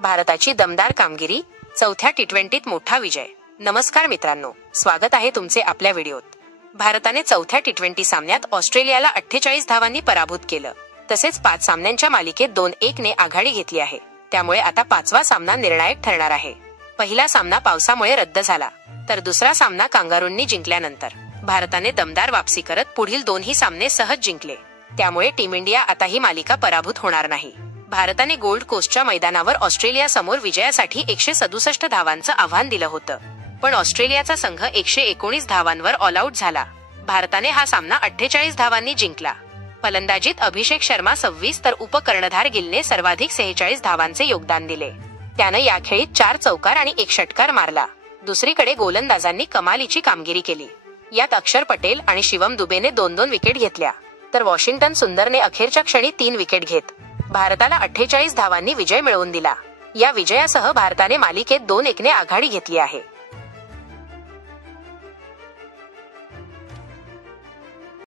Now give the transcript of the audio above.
भारताची दमदार कामगिरी, चौथ्या टी20त मोठा विजय. नमस्कार मित्रांनो, स्वागत आहे तुमचे आपल्या व्हिडिओत. भारताने चौथ्या टी20 सामन्यात ऑस्ट्रेलियाला 48 धावांनी पराभूत केलं. तसेच 5 सामन्यांच्या मालिकेत 2-1 ने आघाडी घेतली आहे. त्यामुळे आता 5वा सामना निर्णायक ठरणार आहे. पहिला सामना पावसामुळे रद्द झाला, तर दुसरा सामना कांगारूंनी जिंकल्यानंतर भारताने दमदार वापसी करत पुढील 2ही सामने सहज जिंकले. त्यामुळे टीम इंडिया आता ही मालिका पराभूत होणार नाही. भारताने गोल्ड कोस्टच्या मैदानावर ऑस्ट्रेलियासमोर विजयासाठी 167 धावांचं आव्हान दिलं होतं. पण ऑस्ट्रेलियाचा संघ 119 धावांवर ऑल आउट झाला. भारताने हा सामना 48 धावांनी जिंकला. फलंदाजीत अभिषेक शर्मा 26 तर उपकर्णधार गिलने सर्वाधिक 46 धावांचे योगदान दिले. त्यानं या खेळीत 4 चौकार आणि 1 षटकार मारला. दुसरीकडे गोलंदाजांनी कमालीची कामगिरी केली. यात अक्षर पटेल आणि शिवम दुबेने 2-2 विकेट घेतल्या, तर वॉशिंग्टन सुंदरने अखेरच्या क्षणी 3 विकेट घेत भारताला 48 धावांनी विजय मिळवून दिला. या विजयासह भारताने मालिकेत 2-1 ने आघाडी घेतली आहे.